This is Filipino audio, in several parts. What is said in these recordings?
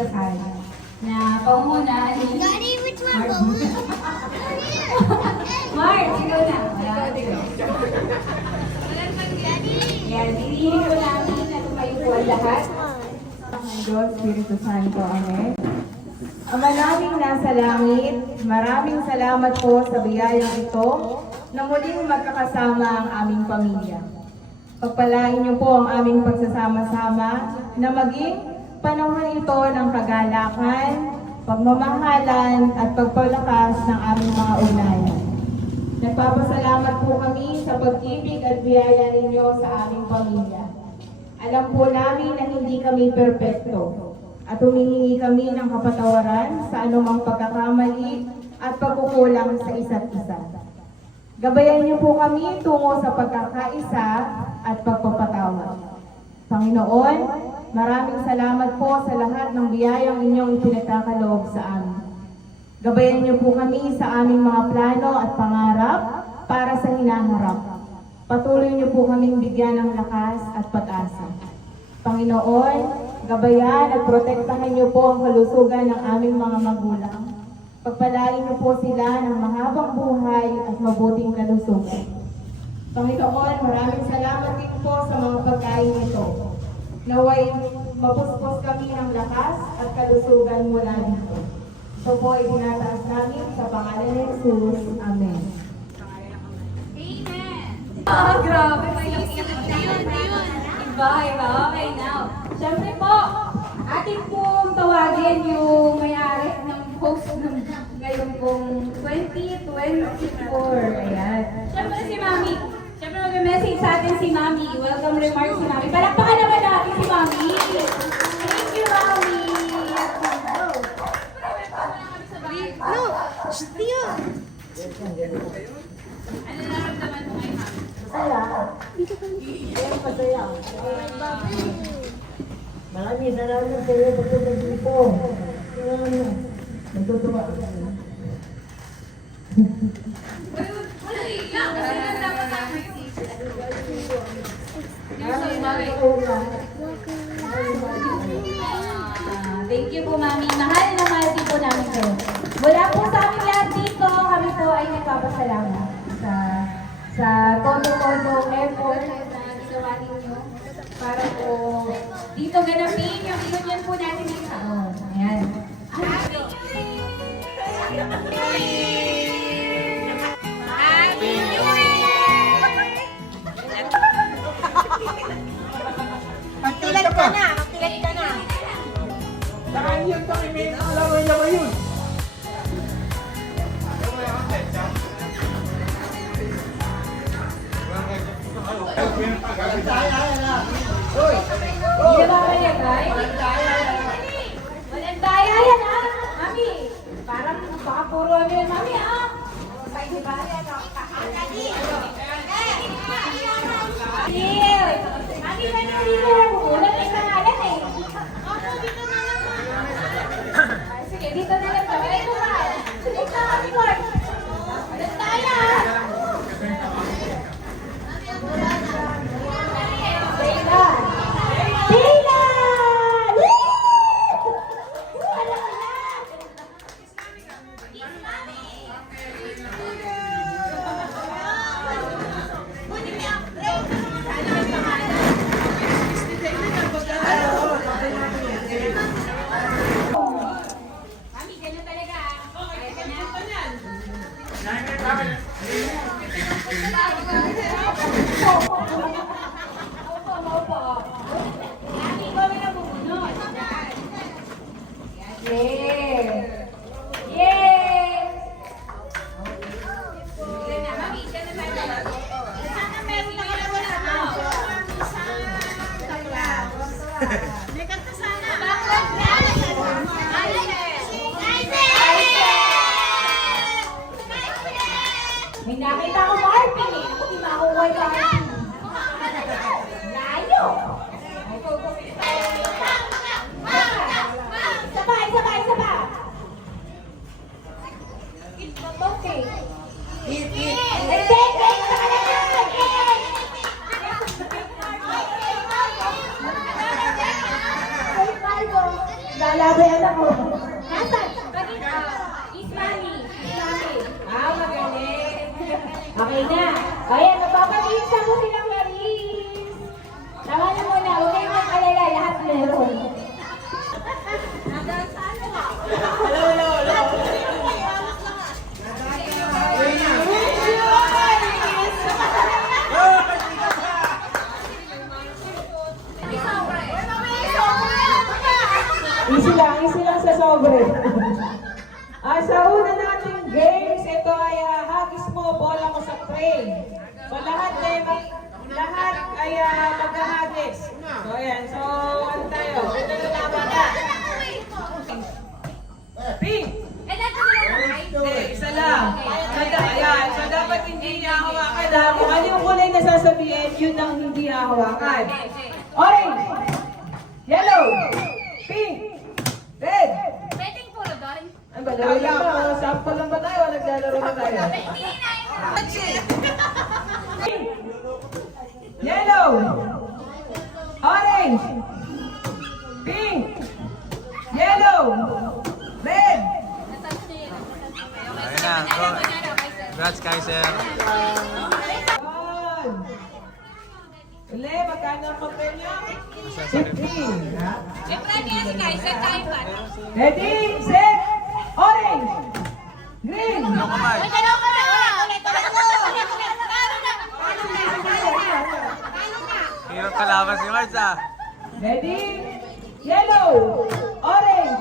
Dasal na panguna ni Mark, ikaw na. Yan, dinihin ko namin na tumayo po ang lahat. Ang Diyos, Espiritu Santo, Amen. Ama naming nasa langit, maraming salamat po sa biyayang ito na muling magkakasama ang aming pamilya. Pagpalain niyo po ang aming pagsasama-sama na maging panahon ito ng kagalakan, pagmamahalan at pagpalakas ng aming mga ugnayan. Nagpapasalamat po kami sa pag-ibig at biyaya ninyo sa aming pamilya. Alam po namin na hindi kami perpekto at humihingi kami ng kapatawaran sa anumang pagkakamali at pagkukulang sa isa't isa. Gabayan niyo po kami tungo sa pagkakaisa at pagpapatawad. Panginoon, maraming salamat po sa lahat ng biyayang inyong ipinagkakaloob sa amin. Gabayan niyo po kami sa aming mga plano at pangarap para sa hinaharap. Patuloy niyo po kaming bigyan ng lakas at pag-asa. Panginoon, gabayan at protektahan niyo po ang kalusugan ng aming mga magulang. Pagpalain niyo po sila ng mahabang buhay at mabuting kalusugan. Panginoon, maraming salamat din po sa mga pagkain ito. Naway mapuspos kami ng lakas at kalusugan mula dito. Ito po ay tinataas namin sa pangalan ni Jesus. Amen. Amen! Grabe! Iba. Okay, now. Siyempre po, ating pong tawagin yung may-ari ng host ng ngayon pong 2024. Ayan. Siyempre si Mami. Siyempre mag-message sa atin si Mami. Welcome remarks si Mami. Palakpakan naman natin si Mami. Thank you, Mami. No! Tiyo! Ano naramdaman mo kay Mami? Masaya. Masaya. Maraming salamat sa iyo pagpunta dito. Nagtutuwa. Thank you po, Mami. Mahal na mahal din po namin kayo. Wala po sa aming lahat dito, kami po ay nagpapasalamat sa todo-todo effort na ginawa ninyo para po dito ganapin yung reunion po natin ngayong taon. Ayan. Happy New Year! Magtilag ka na! Magtilag ka na! Saka yun kami, may alaway na ba yun? Hindi ba kaya, guys? Walang daya yan, ha? Mami, parang baka puro ano yan, Mami, ha? Hindi ba yan, ha? Deal! Mami, hindi mo na bukulan yung pangalan, eh. Sige, dito na lang kami. Ito ba? Sige ka, Mami Lord. Walang daya, ha? Sheila! Sheila! Woo! Wala na! Mami, ganun talaga, ah. Kaya ganun. Opo. Mami, kami na bubunod. Yay! Yan na, Mami, ganun tayo. Sana meron lang ako na May kanta sana. Bakit na? May nakita ko Barbie eh. Ako di makuha yung Barbie. Layo! Isa pa! Okay. ba yan ako? Nasaan? Ismani. Ah, magaling. Okay na. Ayan, napapatingin sa mo silang Clarice. Tama na muna. Huwag kayong mag-alala. Lahat meron. Easy lang sa sobre. Sa una nating games, ito ay hagis mo, bola mo sa tray. So lahat ay maghahagis. So ayan, so ano tayo? Ito na laban na. Pink! Hindi, isa lang. So dapat hindi niya hawakan. Kung ano yung kulay na sasabihin, yun ang hindi hawakan. Orange! Yellow! Pink! Red! Ay, balaro lang ba? Sample lang ba tayo o naglalaro na tayo? Yellow! Orange! Pink! Yellow! Red! Ayun na. Congrats, Kaiser. Yan! Uli, magkano ang papel niyo? 15. Ha? Ready, set, orange, green, Hirap kalaban si Mars ah. ready, yellow, orange,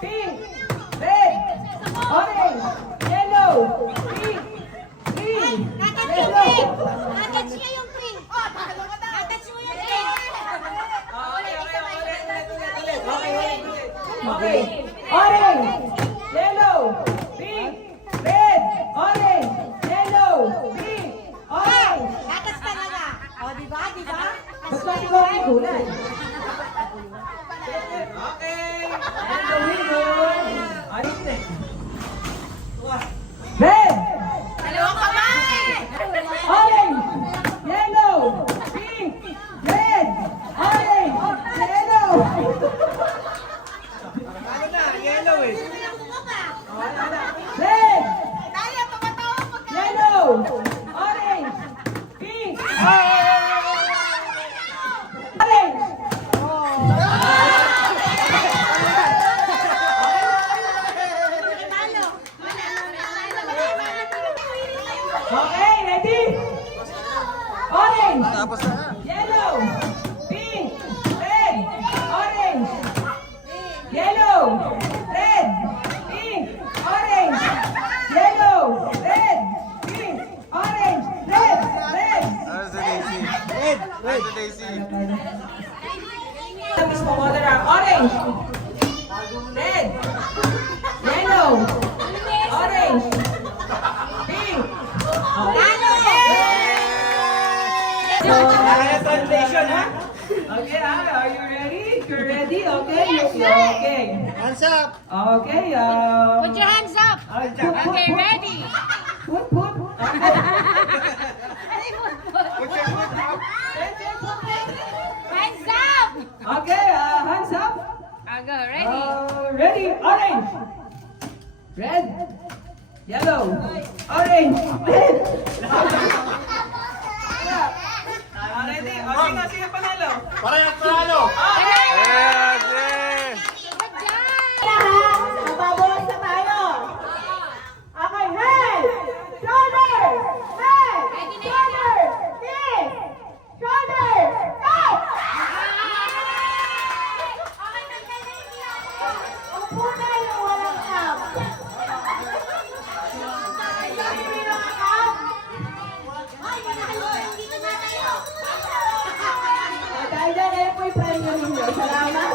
pink, red, orange, yellow, pink, green, yellow. Okay, orange, yellow, pink, red, orange, yellow, pink, orange. Ba't ba ikaw ang gulay? Okay. And the winner. Red. Orange. Yellow. Pink. Red. Orange. Yellow. Ano na? Yellow eh. Red. Yellow. Orange. Pink. Orange. Okay, ready? Orange, Tapos na. yellow, pink, red, orange, yellow, red, pink, orange, yellow, red, pink, orange, red. Ano sa Daisy? Ano sa Daisy? Tapos mo muna na. Orange, red, yellow, orange, pink. Translation, ha? Okay, are you ready? You're ready? Okay, okay. Hands up! Okay, Put your hands up. Okay, ready. Put. Hands up. Okay, hands up. I'll go. Ready. Ready? Orange. Red. Yellow. Orange. Red. Ready? Okay, sige panalo. Parehas panalo! Yes! Yes! Mababawas na tayo. Okay, head, shoulders, head, shoulders, knees, shoulders, up. Upo tayo, walang up. Sino ang up? Dahil dyan, ayan po yung premyo ninyo. Salamat.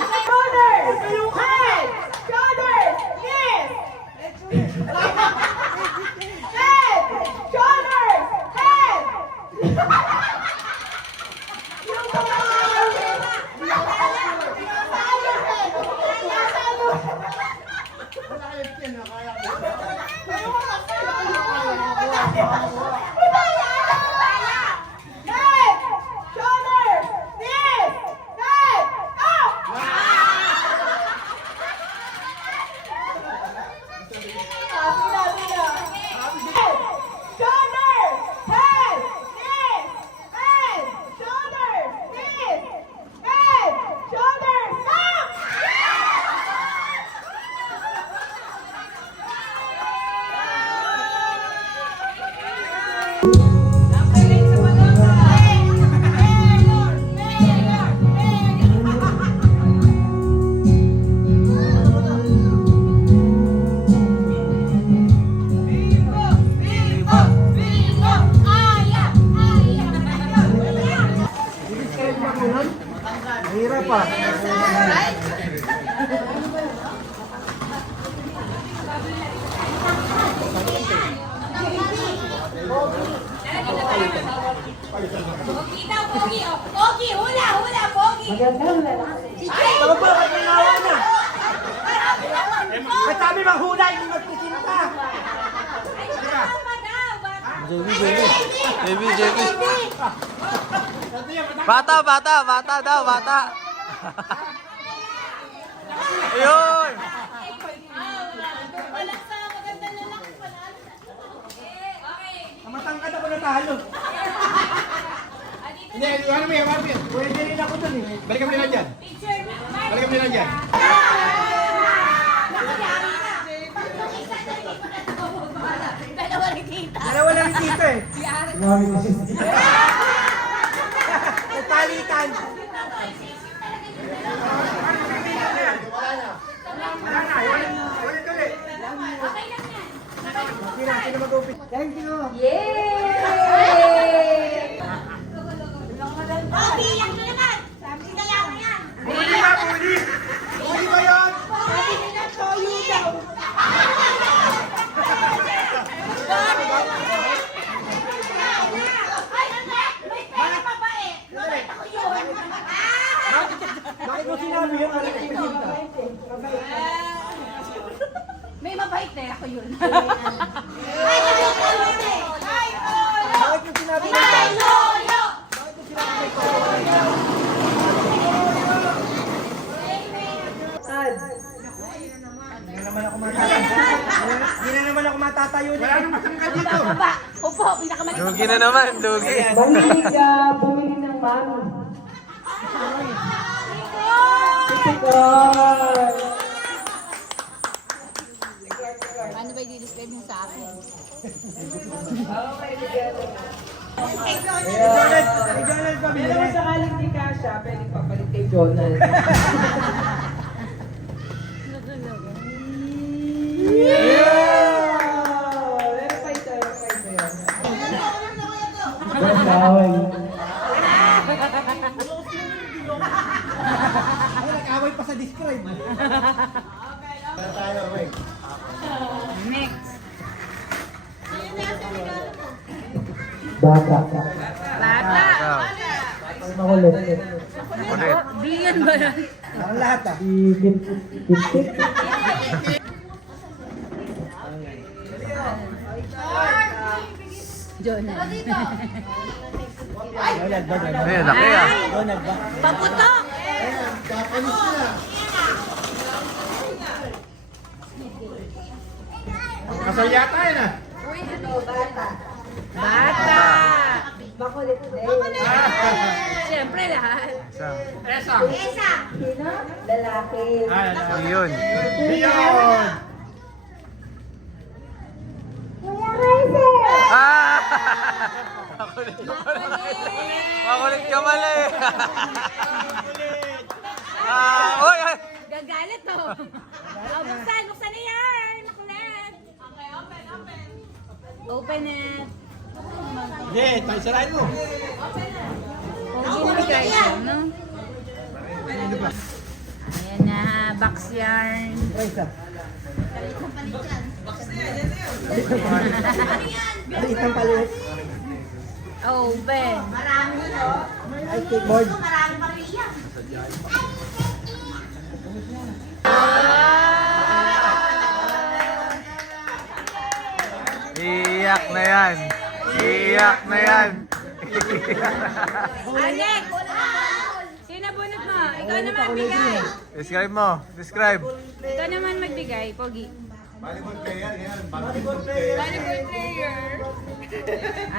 Shoulders, head, shoulders, knees. Head, shoulders, head. Yung Head, shoulders, knees, mo nun? Mahirap pa. Pogi daw, Pogi. Oh, Pogi, hula, hula, Pogi. Magandang lalaki. Ito ba? May ginawa na. Ay, sabi mahula yung magkikinta. Bata daw. Ayun! Matangkad ako natalo. Hindi, ano mo yan, Marvin? Pwede rin ako dun eh. Balikan mo nila dyan. Balikan mo nila dyan. Dalawa lang dito eh. May palitan. Hindi na mag-upit. Thank you. Yay! Pogi, yan nyo naman! Sinayaw mo yan! Puli ba, puli? Puli ba yun? Sabi nila, toyo daw! Ay, hindi! May pera pa ba eh? Nakita ko yun! Bakit mo sinabi yung alam ko dito? May mabait eh, ako yun. Ay, nakita ko yun eh! Ay, toyo! Bakit mo sinabi yung Ay, toyo! Hindi na naman ako matatayo Wala dito. nang matangkad dito. Baba, upo, pinakamaliit. Dugi na naman, dugi. Mahilig ka bumili ng mami. Typical. Ano ba i-describe mo sa akin? Donald pa Pero kung sakaling di ka siya, pwede papalit kay Donald. Meron pa ito. Bawal. Ay, nag-away pa sa describe. Next. Bata. Bata. Makulit. Ulit. Biyan ba yan? Ang lahat ah. Kip-kip. Jonah. Donald ba? Ayun, laki ah. Donald ba? Paputok! Kasal yata yun ah. Bata! Makulit din. Siyempre lahat. Isa. Esa. Sino? Lalaki. Ayun. Yun. Ah! Makulit ka mali. Oy! Ay! Gagalit to. Oh, buksan na yan. Makulit. Okay, open. Open it. Hindi, tayo sarayin mo. Pogi na guys, no? Ayan na, box yarn. Itang palit. Open. Ay, skateboard. Marami pa rin yan! Iyak na yan. Iyak na yan. Alex! Sino bunot mo? Ikaw naman bigay. Describe mo. Describe. Ikaw naman magbigay, Pogi. Volleyball player, yan. Volleyball player.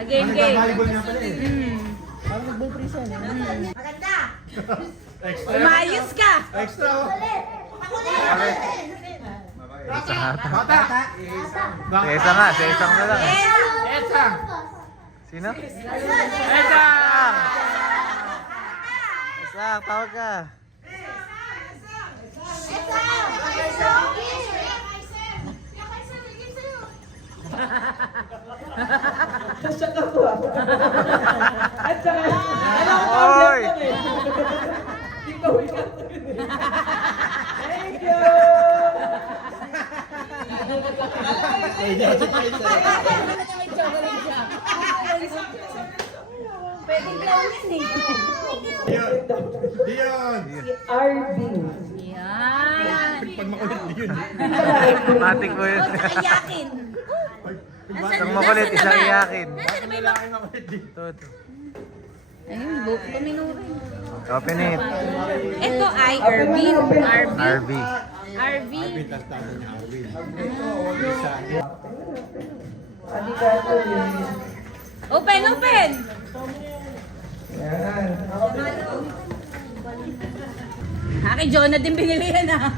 Game. Volleyball nga pala eh. Parang nag-ball prison eh. Maganda! Extra. Umayos ka! Extra oh. Isa Bata. Sa isa nga. Sa isang na lang. Esa. Sino? Esa. Isa. Tawag ka. Siya ka po. At saka, ano ang Oy! problem ko eh? Pwedeng clown yan eh. Diyon. Si Arvin. Yan. Pag makulit yun. Matik ko yun. Ayakin. Isang makulit, isang iyakin. Lalaki makulit dito. Ito. Ayun, kuminurin. Open it. Ito ay Irvin. RV. Irvin. Tapos tawag niya Arwin. Adigato yun. Open, open! Yan. Kay Jonah din binili yan ah.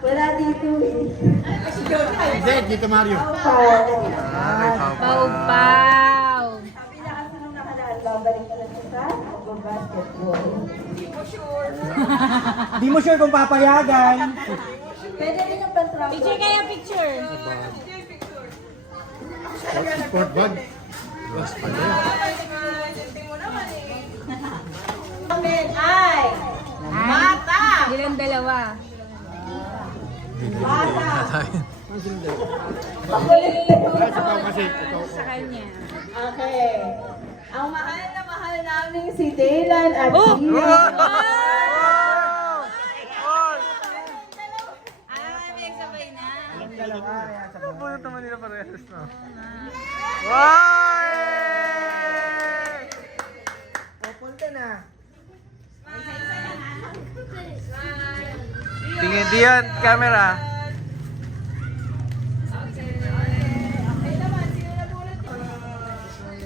Wala dito eh. Hindi, dito Mario. Pau pau. Sabi niya kasi nung nakaraan, babalik na lang sa basketball. Di mo sure kung papayagan. Pwede rin ang pantrapo. Picture kaya picture. Sport bag. Mas pala. Amen ay mata. Ilang dalawa. Mata. Kasi ikaw. Sa kanya. Okay. Ang mahal na mahal namin si Dylan at Oh! Gia. May sabay na. Bunot naman nila parehas, no? Wow! Pupunta na. Tingin diyan, camera.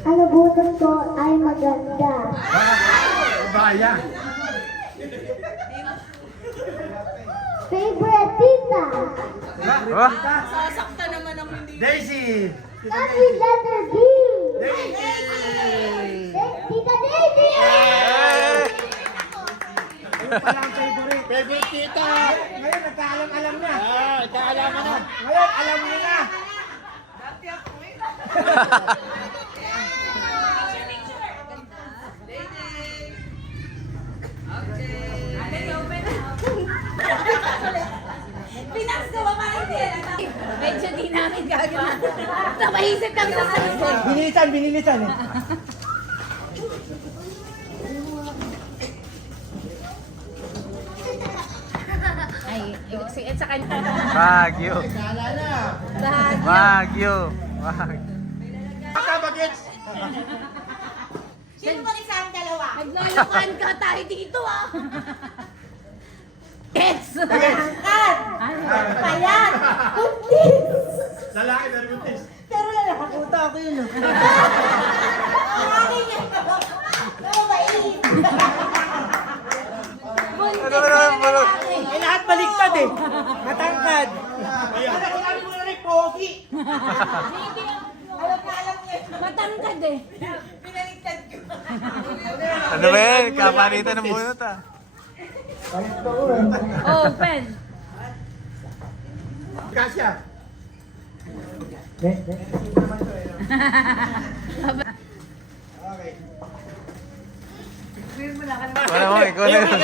Ang nabutan ko ay maganda. Baya. Favorite tita. Oh, Daisy. Start with letter D. Tita Daisy! Palang favorite. Favorite tita. Ngayon, nagkaalam-alam na. Kaalaman na. Ngayon, alam mo na. Pinas ko ba hindi? Medyo di namin gagawin. Napaisip kami sa sarili. Binilisan eh. Ay, sige sa kanya. Baguio. Lahat. Baguio. Baguio. Bagets. Sino ba sa ang dalawa? Naglolokohan ka tayo dito ah. Gets! Angkat! Payat! Buntis! Lalaki na rin. Pero lalaki. Puta ako yun. Ang akin yan. Mabait. Buntis Ano ba naman pala? Eh, lahat baliktad eh. Matangkad. Alam mo na rin, pogi. Alam niya. Matangkad eh. Pinaliktad ko. Ano ba yan? Kapalitan ng bunot, ah. Open. Kasya. Wala mo, ikaw na yun.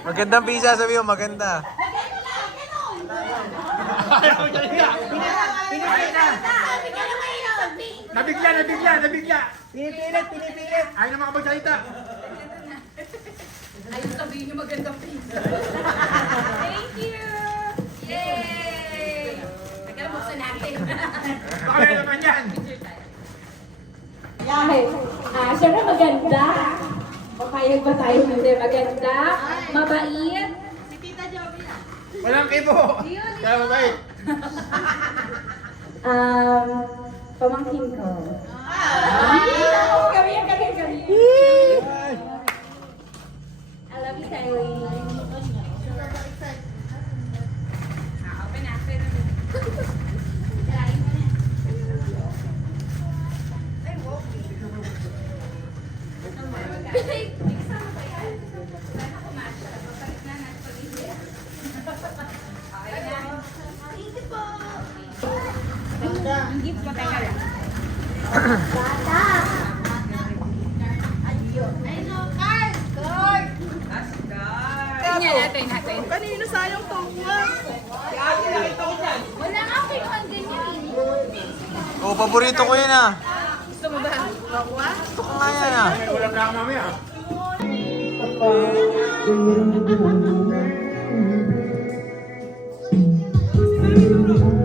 Magandang pizza, sabi mo, maganda. Nabigla. Pinipilit. Ayaw na makapagsalita. Ayun sabihin niyo magandang pizza. Thank you! Yay! Teka, buksan natin. Baka meron naman yan. Siyempre maganda. Papayag ba tayo hindi maganda? Mabait? Walang kibo. Kaya mabait. Pamangkin ko. Kami. I love you, Kylie. Open na. Ang gift ko, teka lang. Bata! Tingnan natin, natin. Kanina sayang to. Wala nga kinuhan ganyan eh. Oh, paborito ko yun ah. Gusto mo ba? Gusto ko nga yan ah. Ulam na ako mamaya. Thank you.